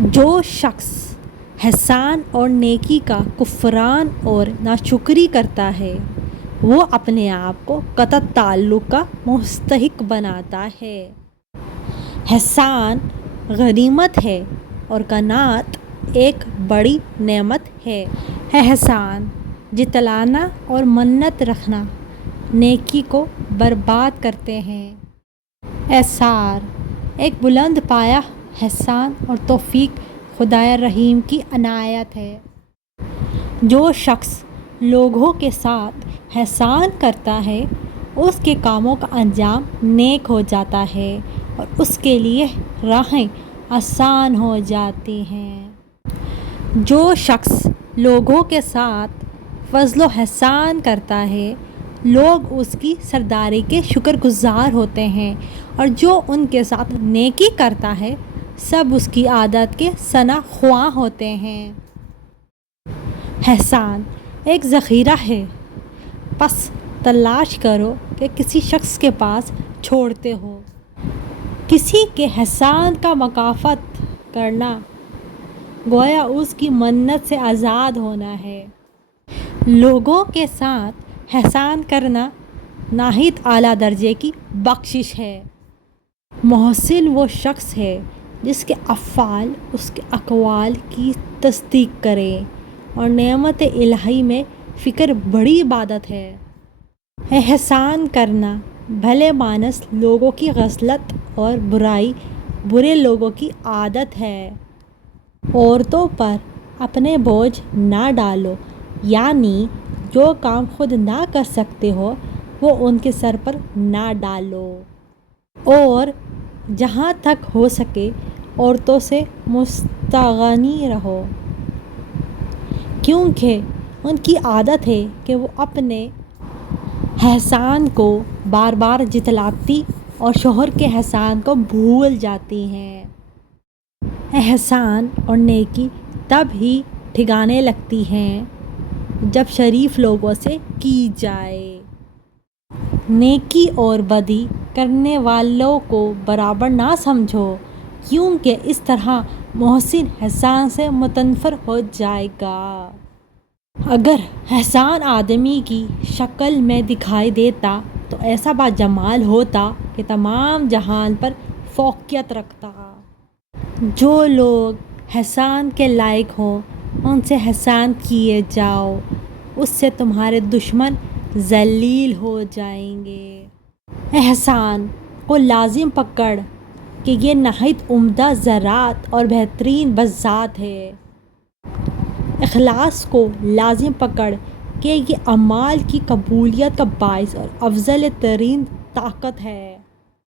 جو شخص احسان اور نیکی کا کفران اور ناشکری کرتا ہے وہ اپنے آپ کو قطع تعلق کا مستحق بناتا ہے۔ احسان غنیمت ہے اور قناعت ایک بڑی نعمت ہے۔ احسان جتلانا اور منت رکھنا نیکی کو برباد کرتے ہیں۔ ایثار ایک بلند پایہ احسان اور توفیق خدائے رحیم کی عنایت ہے۔ جو شخص لوگوں کے ساتھ احسان کرتا ہے اس کے کاموں کا انجام نیک ہو جاتا ہے اور اس کے لیے راہیں آسان ہو جاتی ہیں۔ جو شخص لوگوں کے ساتھ فضل و احسان کرتا ہے لوگ اس کی سرداری کے شکر گزار ہوتے ہیں اور جو ان کے ساتھ نیکی کرتا ہے سب اس کی عادت کے ثنا خواں ہوتے ہیں۔ احسان ایک ذخیرہ ہے، پس تلاش کرو کہ کسی شخص کے پاس چھوڑتے ہو۔ کسی کے احسان کا مکافات کرنا گویا اس کی منت سے آزاد ہونا ہے۔ لوگوں کے ساتھ احسان کرنا نہایت اعلیٰ درجے کی بخشش ہے۔ محسن وہ شخص ہے جس کے افعال اس کے اقوال کی تصدیق کریں اور نعمت الہی میں فکر بڑی عبادت ہے۔ احسان کرنا بھلے مانس لوگوں کی خصلت اور برائی برے لوگوں کی عادت ہے۔ عورتوں پر اپنے بوجھ نہ ڈالو، یعنی جو کام خود نہ کر سکتے ہو وہ ان کے سر پر نہ ڈالو، اور جہاں تک ہو سکے عورتوں سے مستغنی رہو، کیونکہ ان کی عادت ہے کہ وہ اپنے احسان کو بار بار جتلاتی اور شوہر کے احسان کو بھول جاتی ہیں۔ احسان اور نیکی تب ہی ٹھکانے لگتی ہیں جب شریف لوگوں سے کی جائے۔ نیکی اور بدی کرنے والوں کو برابر نہ سمجھو، کیونکہ اس طرح محسن احسان سے متنفر ہو جائے گا۔ اگر احسان آدمی کی شکل میں دکھائی دیتا تو ایسا باجمال ہوتا کہ تمام جہان پر فوقیت رکھتا۔ جو لوگ احسان کے لائق ہوں ان سے احسان کیے جاؤ، اس سے تمہارے دشمن ذلیل ہو جائیں گے۔ احسان کو لازم پکڑ کہ یہ نہایت عمدہ زراعت اور بہترین بذات ہے۔ اخلاص کو لازم پکڑ کہ یہ اعمال کی قبولیت کا باعث اور افضل ترین طاقت ہے۔